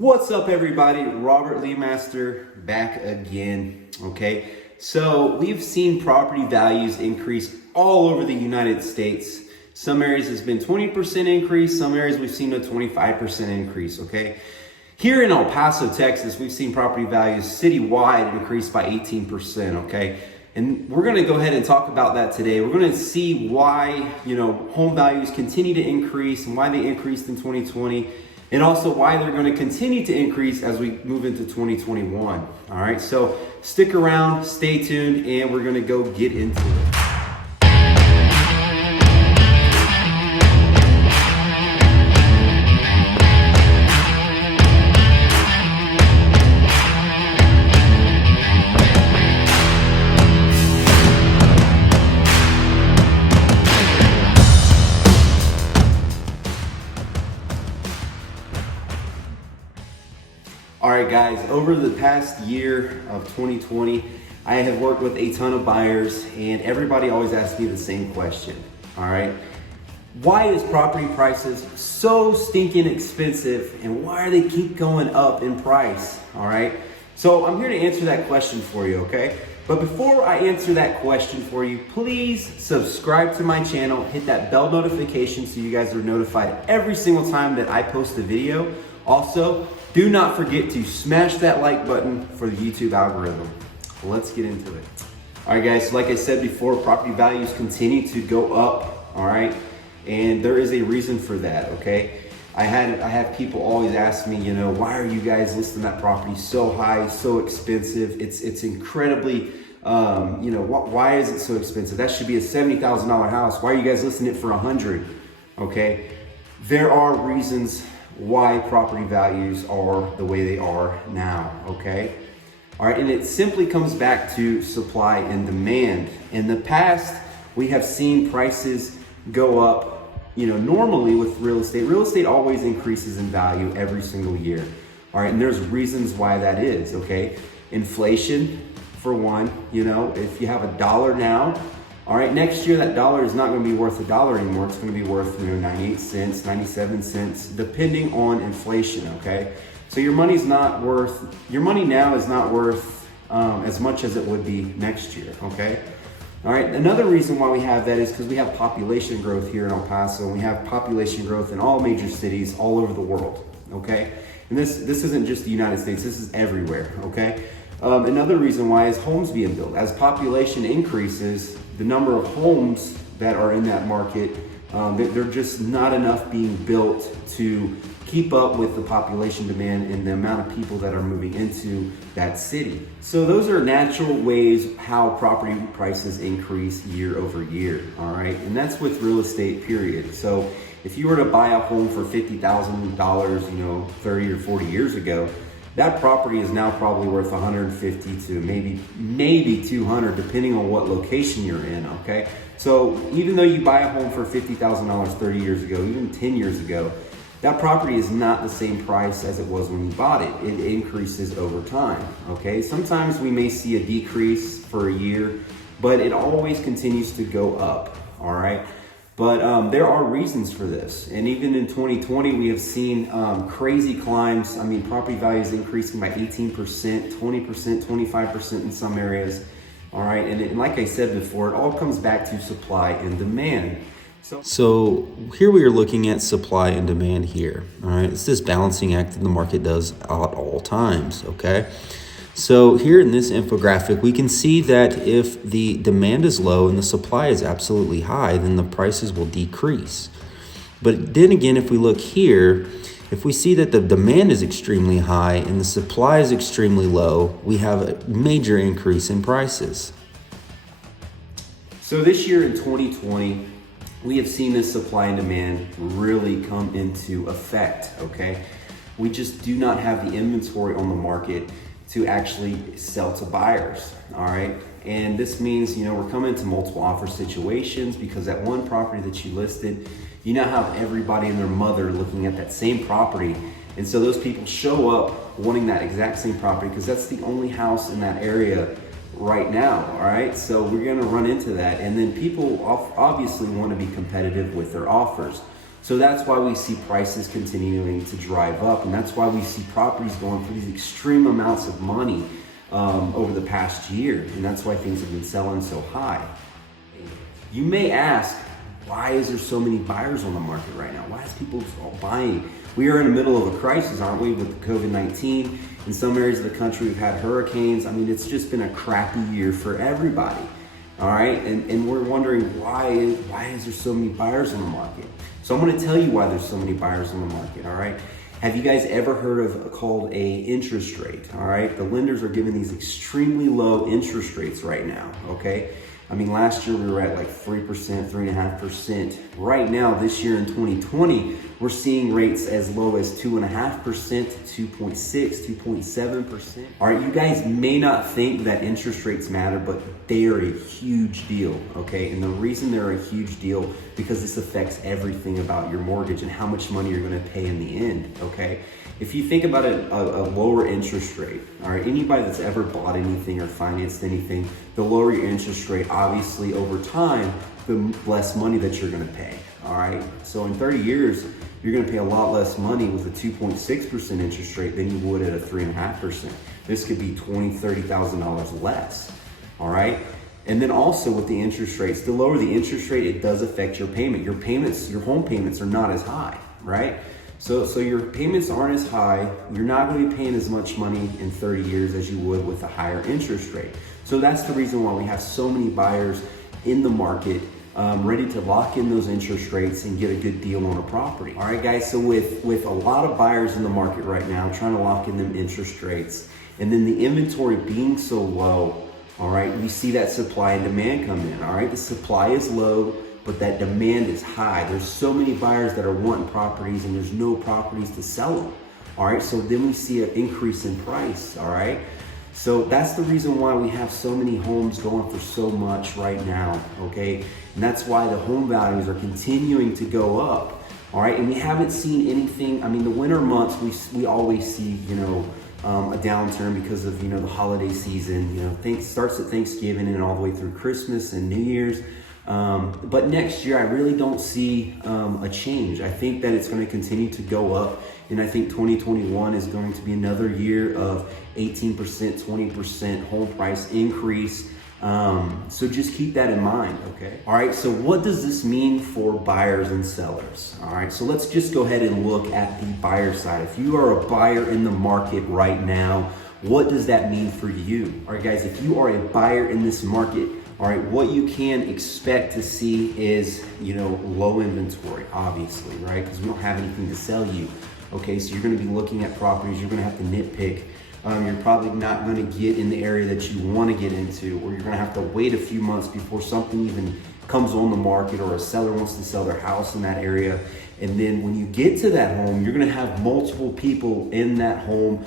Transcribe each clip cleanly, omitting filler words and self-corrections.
What's up, everybody? Robert Lee Master back again. Okay, so we've seen property values increase all over the United States. Some areas has been 20% increase, some areas we've seen a 25% increase. Okay, here in El Paso, Texas, we've seen property values citywide increase by 18%. Okay, and we're going to go ahead and talk about that today. We're going to see why home values continue to increase and why they increased in 2020. And also why they're going to continue to increase as we move into 2021. All right, so stick around, stay tuned, and we're going to go get into it. All right, guys, over the past year of 2020, I have worked with a ton of buyers, and everybody always asks me the same question. All right, why is property prices so stinking expensive, and why do they keep going up in price? All right, so I'm here to answer that question for you, okay? But before I answer that question for you, please subscribe to my channel, hit that bell notification so you guys are notified every single time that I post a video. Also, do not forget to smash that like button for the YouTube algorithm. Let's get into it. All right, guys, so like I said before, property values continue to go up, all right? And there is a reason for that, okay? I have people always ask me, why are you guys listing that property so high, so expensive? It's incredibly, why is it so expensive? That should be a $70,000 house. Why are you guys listing it for $100,000? Okay, there are reasons why property values are the way they are now, okay? All right, and it simply comes back to supply and demand. In the past, we have seen prices go up, normally with real estate. Real estate always increases in value every single year, all right? And there's reasons why that is, okay? Inflation, for one, if you have $1 now, all right, next year that dollar is not going to be worth $1 anymore. It's going to be worth 98 cents, 97 cents, depending on inflation, okay? So your money now is not worth as much as it would be next year, okay? All right, another reason why we have that is because we have population growth here in El Paso, and we have population growth in all major cities all over the world, okay? And this isn't just the United States, this is everywhere, okay? Another reason why is homes being built. As population increases, the number of homes that are in that market, they're just not enough being built to keep up with the population demand and the amount of people that are moving into that city. So those are natural ways how property prices increase year over year, all right? And that's with real estate, period. So if you were to buy a home for $50,000, 30 or 40 years ago, that property is now probably worth 150 to maybe 200, depending on what location you're in, okay? So even though you buy a home for $50,000 30 years ago, even 10 years ago, that property is not the same price as it was when you bought it. It increases over time, okay? Sometimes we may see a decrease for a year, but it always continues to go up, all right? But there are reasons for this. And even in 2020, we have seen crazy climbs. I mean, property values increasing by 18%, 20%, 25% in some areas. All right, and like I said before, it all comes back to supply and demand. So here we are looking at supply and demand here. All right, it's this balancing act that the market does at all times, okay? So here in this infographic, we can see that if the demand is low and the supply is absolutely high, then the prices will decrease. But then again, if we look here, if we see that the demand is extremely high and the supply is extremely low, we have a major increase in prices. So this year in 2020, we have seen this supply and demand really come into effect, okay? We just do not have the inventory on the market to actually sell to buyers, all right? And this means, we're coming into multiple offer situations because that one property that you listed, you now have everybody and their mother looking at that same property. And so those people show up wanting that exact same property because that's the only house in that area right now, all right? So we're gonna run into that. And then people obviously wanna be competitive with their offers. So that's why we see prices continuing to drive up, and that's why we see properties going for these extreme amounts of money over the past year, and that's why things have been selling so high. You may ask, why is there so many buyers on the market right now? Why is people all buying? We are in the middle of a crisis, aren't we, with COVID-19? In some areas of the country, we've had hurricanes. I mean, it's just been a crappy year for everybody, all right? And we're wondering, why is there so many buyers on the market? So I'm gonna tell you why there's so many buyers on the market, all right? Have you guys ever heard of called a interest rate, all right? The lenders are giving these extremely low interest rates right now, okay? I mean, last year we were at like 3%, 3.5%. Right now, this year in 2020, we're seeing rates as low as 2.5%, 2.6, 2.7%. All right, you guys may not think that interest rates matter, but they are a huge deal, okay? And the reason they're a huge deal, because this affects everything about your mortgage and how much money you're gonna pay in the end, okay? If you think about a lower interest rate, all right, anybody that's ever bought anything or financed anything, the lower your interest rate, obviously over time, the less money that you're gonna pay, all right? So in 30 years, you're gonna pay a lot less money with a 2.6% interest rate than you would at a 3.5%. This could be $20,000, $30,000 less, all right? And then also with the interest rates, the lower the interest rate, it does affect your payment. Your payments, your home payments are not as high, right? So your payments aren't as high. You're not going to be paying as much money in 30 years as you would with a higher interest rate. So that's the reason why we have so many buyers in the market ready to lock in those interest rates and get a good deal on a property. All right, guys, so with a lot of buyers in the market right now trying to lock in them interest rates, and then the inventory being so low, all right, we see that supply and demand come in, all right? The supply is low, but that demand is high. There's so many buyers that are wanting properties and there's no properties to sell them, all right? So then we see an increase in price, all right? So that's the reason why we have so many homes going for so much right now, okay? And that's why the home values are continuing to go up, all right? And we haven't seen anything, I mean, the winter months, we always see, you know, a downturn because of, you know, the holiday season, you know, things starts at Thanksgiving and all the way through Christmas and New Year's. But next year, I really don't see a change. I think that it's going to continue to go up. And I think 2021 is going to be another year of 18%, 20% home price increase. So just keep that in mind, okay? All right, so what does this mean for buyers and sellers? All right, so let's just go ahead and look at the buyer side. If you are a buyer in the market right now, what does that mean for you? All right, guys, if you are a buyer in this market, all right, what you can expect to see is, you know, low inventory, obviously, right? Because we don't have anything to sell you. Okay, so you're gonna be looking at properties, you're gonna have to nitpick. You're probably not gonna get in the area that you wanna get into, or you're gonna have to wait a few months before something even comes on the market, or a seller wants to sell their house in that area. And then when you get to that home, you're gonna have multiple people in that home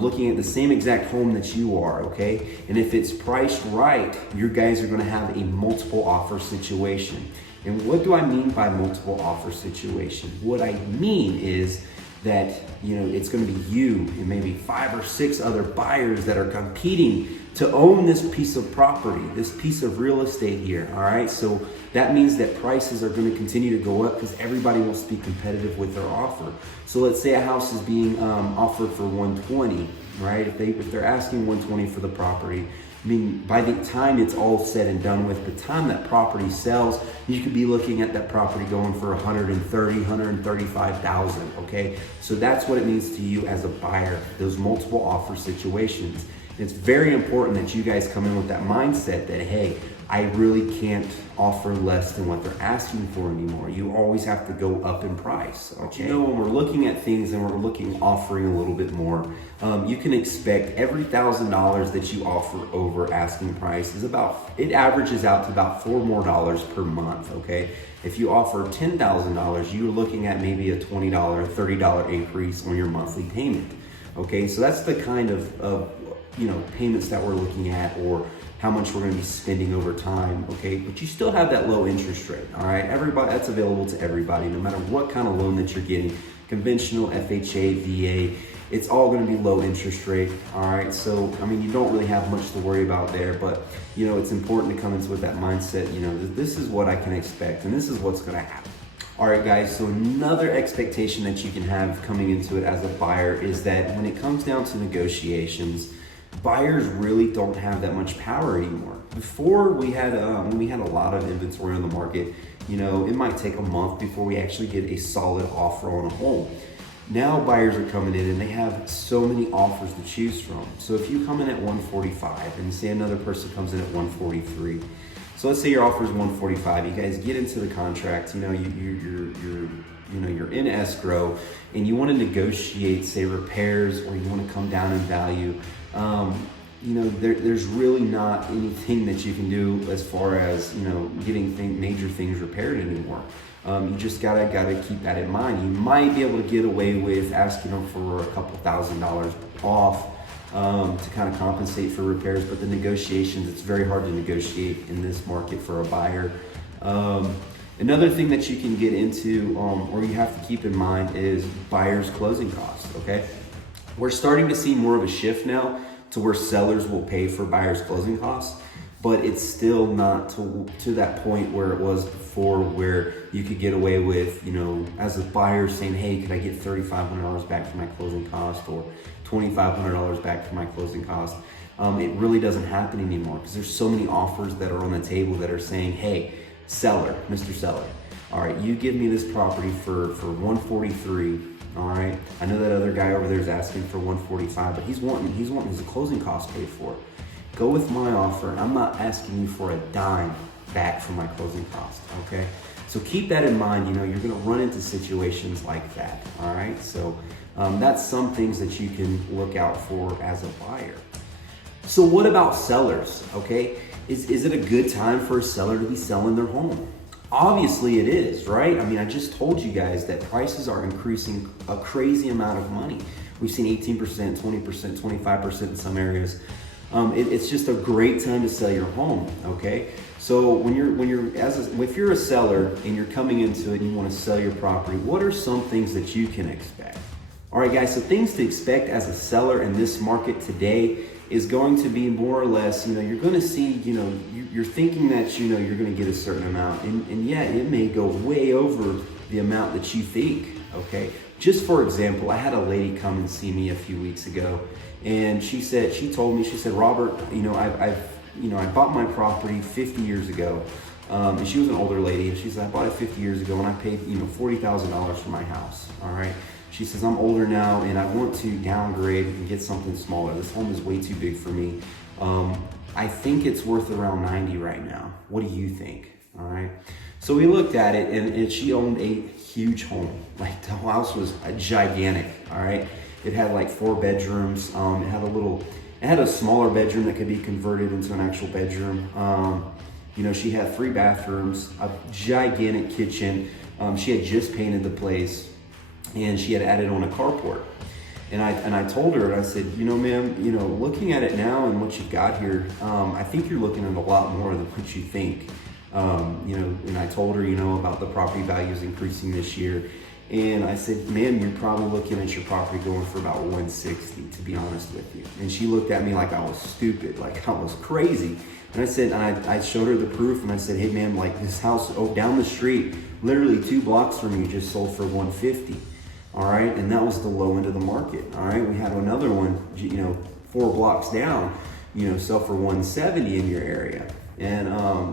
looking at the same exact home that you are, okay? And if it's priced right, you guys are gonna have a multiple offer situation. And what do I mean by multiple offer situation? What I mean is that, you know, it's gonna be you and maybe 5 or 6 other buyers that are competing to own this piece of property, this piece of real estate here, all right? So that means that prices are gonna continue to go up because everybody wants to be competitive with their offer. So let's say a house is being offered for 120, right? If they're asking 120 for the property, I mean, by the time it's all said and done with, the time that property sells, you could be looking at that property going for 130, 135,000, okay? So that's what it means to you as a buyer, those multiple offer situations. It's very important that you guys come in with that mindset that, hey, I really can't offer less than what they're asking for anymore. You always have to go up in price, okay? You know, when we're looking at things and we're offering a little bit more, you can expect every $1,000 that you offer over asking price it averages out to about $4 more per month, okay? If you offer $10,000, you're looking at maybe a $20, $30 increase on your monthly payment, okay? So that's the kind of you know, payments that we're looking at, or how much we're gonna be spending over time, okay? But you still have that low interest rate, all right? Everybody, that's available to everybody, no matter what kind of loan that you're getting, conventional, FHA, VA, it's all gonna be low interest rate, all right? So, I mean, you don't really have much to worry about there, but, you know, it's important to come into with that mindset, you know, this is what I can expect, and this is what's gonna happen. All right, guys, so another expectation that you can have coming into it as a buyer is that when it comes down to negotiations, buyers really don't have that much power anymore. Before we had a lot of inventory on the market, you know, it might take a month before we actually get a solid offer on a home. Now buyers are coming in and they have so many offers to choose from. So if you come in at 145 and say another person comes in at 143, so let's say your offer is 145. You guys get into the contract. You know, you're in escrow, and you want to negotiate, say, repairs, or you want to come down in value. You know, there's really not anything that you can do as far as, you know, getting major things repaired anymore. You just gotta keep that in mind. You might be able to get away with asking them for a couple $1,000s off to kind of compensate for repairs, but the negotiations, it's very hard to negotiate in this market for a buyer. Another thing that you can get into, or you have to keep in mind, is buyers' closing costs, okay? We're starting to see more of a shift now to where sellers will pay for buyers' closing costs, but it's still not to that point where it was before, where you could get away with, you know, as a buyer saying, hey, could I get $3,500 back for my closing cost, or $2,500 back for my closing cost. It really doesn't happen anymore because there's so many offers that are on the table that are saying, hey, seller, Mr. Seller, all right, you give me this property for 143. All right, I know that other guy over there is asking for 145, but he's wanting his closing costs paid for. Go with my offer. I'm not asking you for a dime back for my closing cost, okay? So keep that in mind. You know, you're gonna run into situations like that, all right? So that's some things that you can look out for as a buyer. So what about sellers, okay? Is it a good time for a seller to be selling their home? Obviously it is, right? I mean, I just told you guys that prices are increasing a crazy amount of money. We've seen 18%, 20%, 25% in some areas. It's just a great time to sell your home, okay? So if you're a seller and you're coming into it and you want to sell your property, what are some things that you can expect? All right, guys, so things to expect as a seller in this market today is going to be more or less, you know, you're going to see, you know, you're thinking that, you know, you're going to get a certain amount, and yeah, it may go way over the amount that you think, okay? Just for example, I had a lady come and see me a few weeks ago, and she told me, Robert, you know, I bought my property 50 years ago, and she was an older lady, and she said, I bought it 50 years ago, and I paid, you know, $40,000 for my house, all right? She says, I'm older now, and I want to downgrade and get something smaller. This home is way too big for me. I think it's worth around 90 right now. What do you think? All right. So we looked at it, and she owned a huge home. Like, the house was gigantic. All right. It had like 4 bedrooms. It had a smaller bedroom that could be converted into an actual bedroom. You know, she had 3 bathrooms, a gigantic kitchen. She had just painted the place, and she had added on a carport. And I told her, I said, you know, ma'am, you know, looking at it now and what you've got here, I think you're looking at a lot more than what you think. You know, and I told her, you know, about the property values increasing this year. And I said, ma'am, you're probably looking at your property going for about 160, to be honest with you. And she looked at me like I was stupid, like I was crazy. And I said, I showed her the proof, and I said, hey, ma'am, like this house down the street, literally 2 blocks from you, just sold for 150. All right, and that was the low end of the market. All right, we had another one, you know, 4 blocks down, you know, sell for 170 in your area. And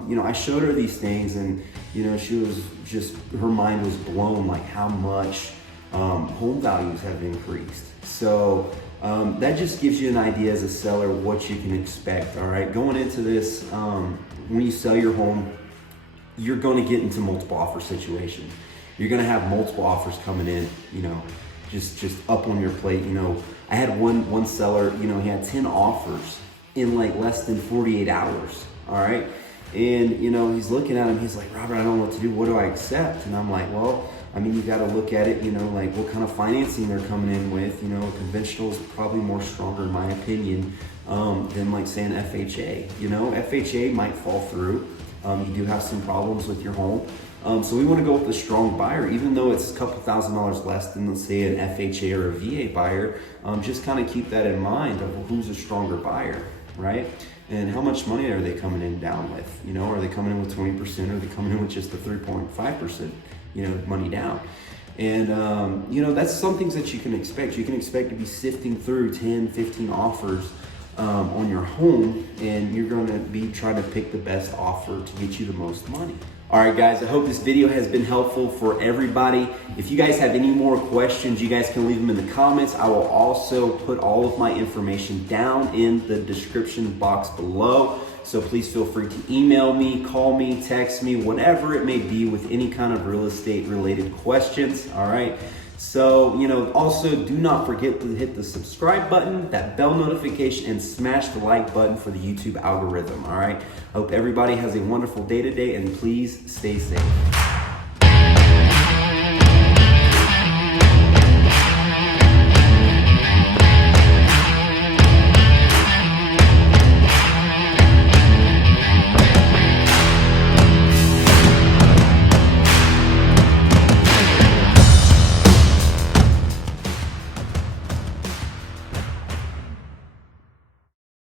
you know, I showed her these things, and you know, she was just, her mind was blown, like how much home values have increased. So that just gives you an idea as a seller what you can expect. All right, going into this, when you sell your home, you're going to get into multiple offer situations. You're gonna have multiple offers coming in, you know, just up on your plate. You know, I had one seller, you know, he had 10 offers in like less than 48 hours, all right? And, you know, he's looking at him, he's like, Robert, I don't know what to do, what do I accept? And I'm like, well, I mean, you gotta look at it, you know, like what kind of financing they're coming in with. You know, conventional is probably more stronger in my opinion than like say an FHA. You know, FHA might fall through. You do have some problems with your home. So we want to go with a strong buyer, even though it's a couple $1,000s less than, let's say, an FHA or a VA buyer. Just kind of keep that in mind of who's a stronger buyer, right? And how much money are they coming in down with? You know, are they coming in with 20%, or are they coming in with just the 3.5%? money down. And that's some things that you can expect. You can expect to be sifting through 10, 15 offers on your home, and you're going to be trying to pick the best offer to get you the most money. All right, guys, I hope this video has been helpful for everybody. If you guys have any more questions, you guys can leave them in the comments. I will also put all of my information down in the description box below. So please feel free to email me, call me, text me, whatever it may be with any kind of real estate related questions. All right. So, also do not forget to hit the subscribe button, that bell notification, and smash the like button for the YouTube algorithm. All right. Hope everybody has a wonderful day today, and please stay safe.